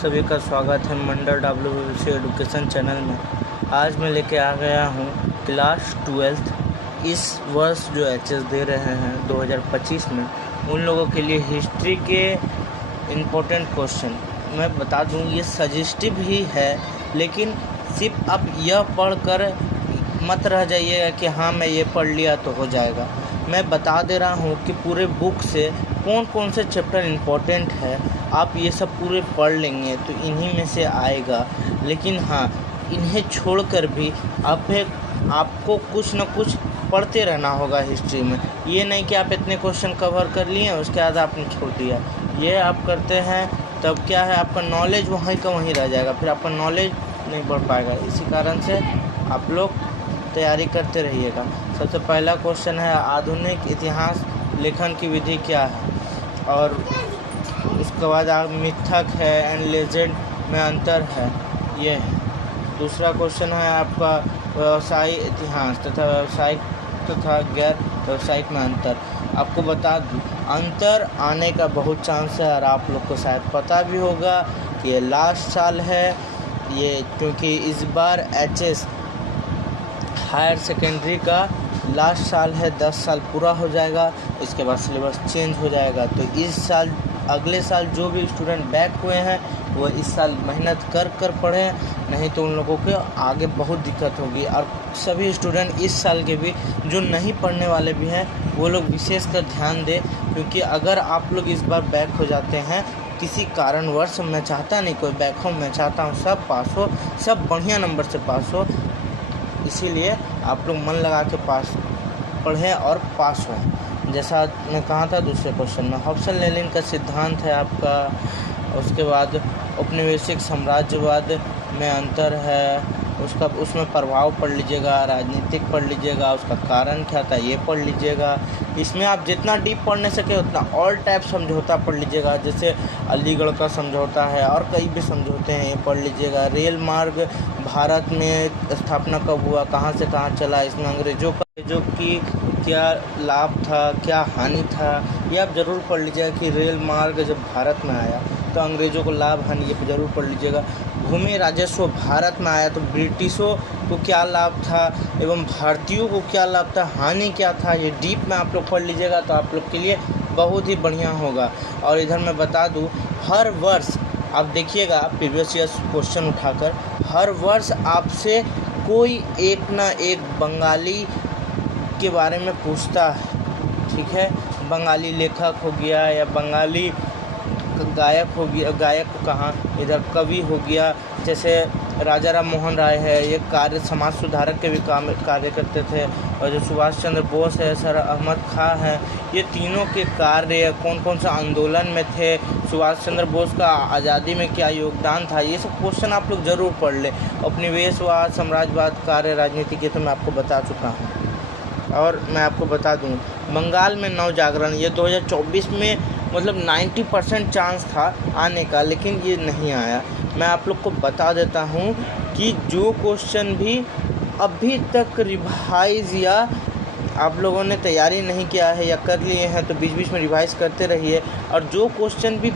सभी का स्वागत है मंडल WBC एजुकेशन चैनल में। आज मैं लेके आ गया हूँ क्लास 12 इस वर्ष जो एचएस दे रहे हैं 2025 में, उन लोगों के लिए हिस्ट्री के इम्पोर्टेंट क्वेश्चन मैं बता दूँ। ये सजेस्टिव ही है, लेकिन सिर्फ आप यह पढ़कर मत रह जाइएगा कि हाँ मैं ये पढ़ लिया तो हो जाएगा। मैं बता दे रहा हूँ कि पूरे बुक से कौन कौन से चैप्टर इम्पोर्टेंट है, आप ये सब पूरे पढ़ लेंगे तो इन्हीं में से आएगा। लेकिन हाँ, इन्हें छोड़कर भी आपको कुछ न कुछ पढ़ते रहना होगा हिस्ट्री में। ये नहीं कि आप इतने क्वेश्चन कवर कर लिए उसके बाद आपने छोड़ दिया। ये आप करते हैं तब क्या है, आपका नॉलेज वहीं का वहीं रह जाएगा, फिर आपका नॉलेज नहीं बढ़ पाएगा। इसी कारण से आप लोग तैयारी करते रहिएगा। सबसे पहला क्वेश्चन है, आधुनिक इतिहास लेखन की विधि क्या है। और उसके बाद मिथक है एंड लेजेंड में अंतर है, ये है। दूसरा क्वेश्चन है आपका व्यवसायिक इतिहास तथा व्यावसायिक तथा गैर व्यावसायिक में अंतर। आपको बता दूँ, अंतर आने का बहुत चांस है और आप लोग को शायद पता भी होगा कि ये लास्ट साल है ये, क्योंकि इस बार एचएस हायर सेकेंडरी का लास्ट साल है। 10 साल पूरा हो जाएगा, इसके बाद सिलेबस चेंज हो जाएगा। तो इस साल अगले साल जो भी स्टूडेंट बैक हुए हैं वो इस साल मेहनत कर पढ़ें, नहीं तो उन लोगों के आगे बहुत दिक्कत होगी। और सभी स्टूडेंट इस साल के भी जो नहीं पढ़ने वाले भी हैं वो लोग विशेषकर ध्यान दें, क्योंकि अगर आप लोग इस बार बैक हो जाते हैं किसी कारणवश, मैं चाहता नहीं कोई बैक हो, मैं चाहता हूँ सब पास हो, सब बढ़िया नंबर से पास हो। इसीलिए आप लोग मन लगा के पास पढ़ें और पास हों। जैसा मैं कहा था दूसरे क्वेश्चन में, हॉब्सन लेनिन का सिद्धांत है आपका। उसके बाद औपनिवेशिक साम्राज्यवाद में अंतर है, उसमें प्रभाव पढ़ लीजिएगा। राजनीतिक पढ़ लीजिएगा, उसका कारण क्या था ये पढ़ लीजिएगा। इसमें आप जितना डीप पढ़ने सके उतना ऑल टाइप समझौता पढ़ लीजिएगा, जैसे अलीगढ़ का समझौता है और कई भी समझौते हैं, ये पढ़ लीजिएगा। रेल मार्ग भारत में स्थापना कब हुआ, कहाँ से कहाँ चला, इसमें अंग्रेज़ों की क्या लाभ था क्या हानि था, ये आप ज़रूर पढ़ लीजिएगा कि रेल मार्ग जब भारत में आया तो अंग्रेज़ों को लाभ हानि ये ज़रूर पढ़ लीजिएगा। भूमि राजस्व भारत में आया तो ब्रिटिशों को क्या लाभ था एवं भारतीयों को क्या लाभ था, हानि क्या था, ये डीप में आप लोग पढ़ लीजिएगा तो आप लोग के लिए बहुत ही बढ़िया होगा। और इधर मैं बता दूं, हर वर्ष आप देखिएगा प्रीवियस ईयर क्वेश्चन उठाकर, हर वर्ष आपसे कोई एक ना एक बंगाली के बारे में पूछता है, ठीक है। बंगाली लेखक हो गया या बंगाली गायक हो गया, गायक कहाँ, इधर कवि हो गया, जैसे राजा राम मोहन राय है, ये समाज सुधारक के भी कार्य करते थे। और जो सुभाष चंद्र बोस है, सर अहमद खां है, ये तीनों के कार्य कौन कौन सा आंदोलन में थे, सुभाष चंद्र बोस का आज़ादी में क्या योगदान था, ये सब क्वेश्चन आप लोग ज़रूर पढ़ लें। उपनिवेशवाद, साम्राज्यवाद, कार्य, राजनीति के तो मैं आपको बता चुका हूँ। और मैं आपको बता दूँ, बंगाल में नव जागरण ये 2024 में मतलब 90% चांस था आने का, लेकिन ये नहीं आया। मैं आप लोग को बता देता हूँ कि जो क्वेश्चन भी अभी तक रिवाइज़ या आप लोगों ने तैयारी नहीं किया है या कर लिए हैं तो बीच बीच में रिवाइज़ करते रहिए। और जो क्वेश्चन भी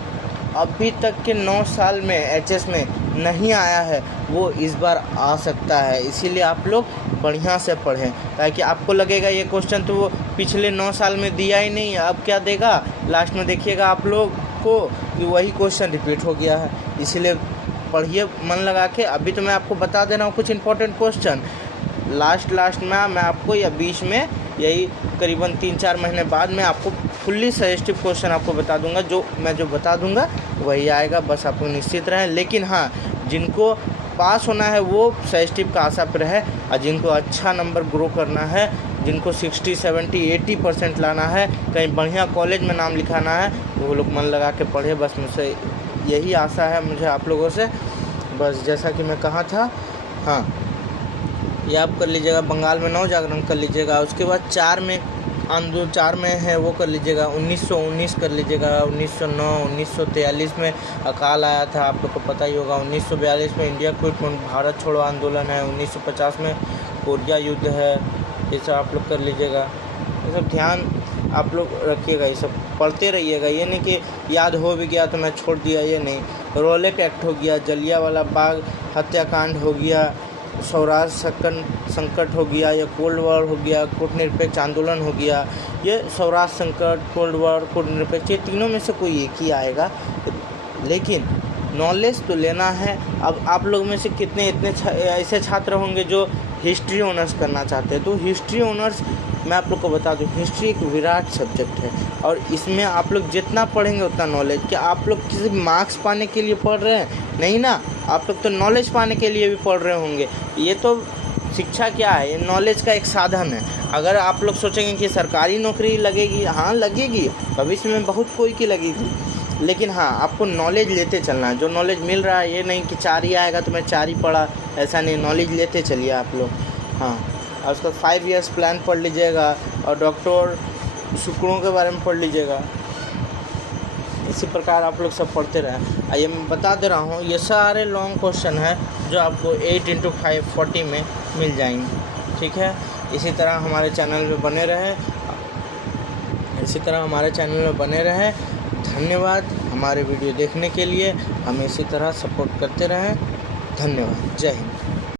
अभी तक के 9 साल में एचएस में नहीं आया है वो इस बार आ सकता है, इसीलिए आप लोग बढ़िया से पढ़ें, ताकि आपको लगेगा ये क्वेश्चन तो वो पिछले 9 साल में दिया ही नहीं, अब क्या देगा। लास्ट में देखिएगा आप लोग को कि वही क्वेश्चन रिपीट हो गया है। इसीलिए पढ़िए मन लगा के। अभी तो मैं आपको बता दे रहा हूँ कुछ इंपॉर्टेंट क्वेश्चन, लास्ट में मैं आपको या बीच में यही करीबन 3-4 महीने बाद मैं आपको फुल्ली सजेस्टिव क्वेश्चन आपको बता दूंगा। जो मैं बता दूंगा वही आएगा, बस आप निश्चित रहें। लेकिन हाँ, जिनको पास होना है वो सजेस्टिव का आशा पर है, और जिनको अच्छा नंबर ग्रो करना है, जिनको 60, 70, 80% लाना है, कहीं बढ़िया कॉलेज में नाम लिखाना है, तो वो लोग मन लगा के पढ़े। बस मुझसे यही आशा है मुझे आप लोगों से। बस जैसा कि मैं कहा था, हाँ ये आप कर लीजिएगा, बंगाल में नव जागरण कर लीजिएगा। उसके बाद 4 में है वो कर लीजिएगा, 1919 कर लीजिएगा, 1909, 1943 में अकाल आया था, आप लोग को पता ही होगा। 1942 में इंडिया क्विट भारत छोड़ो आंदोलन है, 1950 में कोरिया युद्ध है, ये सब आप लोग कर लीजिएगा। ये सब ध्यान आप लोग रखिएगा, ये सब पढ़ते रहिएगा। ये नहीं कि याद हो भी गया तो मैं छोड़ दिया, ये नहीं, रोलेक एक्ट हो गया, जलियांवाला बाग हत्याकांड हो गया, सौराष्ट्र संकट हो गया, या कोल्ड वॉर हो गया, कूटनिरपेक्ष आंदोलन हो गया, ये सौराष्ट्र संकट, कोल्ड वॉर, कूटनिरपेक्ष, ये तीनों में से कोई एक ही आएगा। लेकिन नॉलेज तो लेना है। अब आप लोग में से कितने इतने ऐसे छात्र होंगे जो हिस्ट्री ऑनर्स करना चाहते हैं, तो हिस्ट्री ऑनर्स मैं आप लोग को बता दूं, हिस्ट्री एक विराट सब्जेक्ट है और इसमें आप लोग जितना पढ़ेंगे उतना नॉलेज। क्या आप लोग किसी मार्क्स पाने के लिए पढ़ रहे हैं? नहीं ना, आप लोग तो नॉलेज पाने के लिए भी पढ़ रहे होंगे। ये तो शिक्षा क्या है, ये नॉलेज का एक साधन है। अगर आप लोग सोचेंगे कि सरकारी नौकरी लगेगी, हाँ लगेगी, भविष्य में बहुत कोई की लगेगी, लेकिन हाँ आपको नॉलेज लेते चलना है। जो नॉलेज मिल रहा है, ये नहीं कि 4 ही आएगा तो मैं 4 ही पढ़ा, ऐसा नहीं, नॉलेज लेते चलिए आप लोग। हाँ, और उसका 5 ईयर्स प्लान पढ़ लीजिएगा और डॉक्टर शुक्रों के बारे में पढ़ लीजिएगा। इसी प्रकार आप लोग सब पढ़ते रहें। आइए मैं बता दे रहा हूँ, ये सारे लॉन्ग क्वेश्चन है जो आपको 8 × 5 40 में मिल जाएंगे। ठीक है, इसी तरह हमारे चैनल में बने रहें। धन्यवाद हमारे वीडियो देखने के लिए। हमें इसी तरह सपोर्ट करते रहें। धन्यवाद। जय हिंद।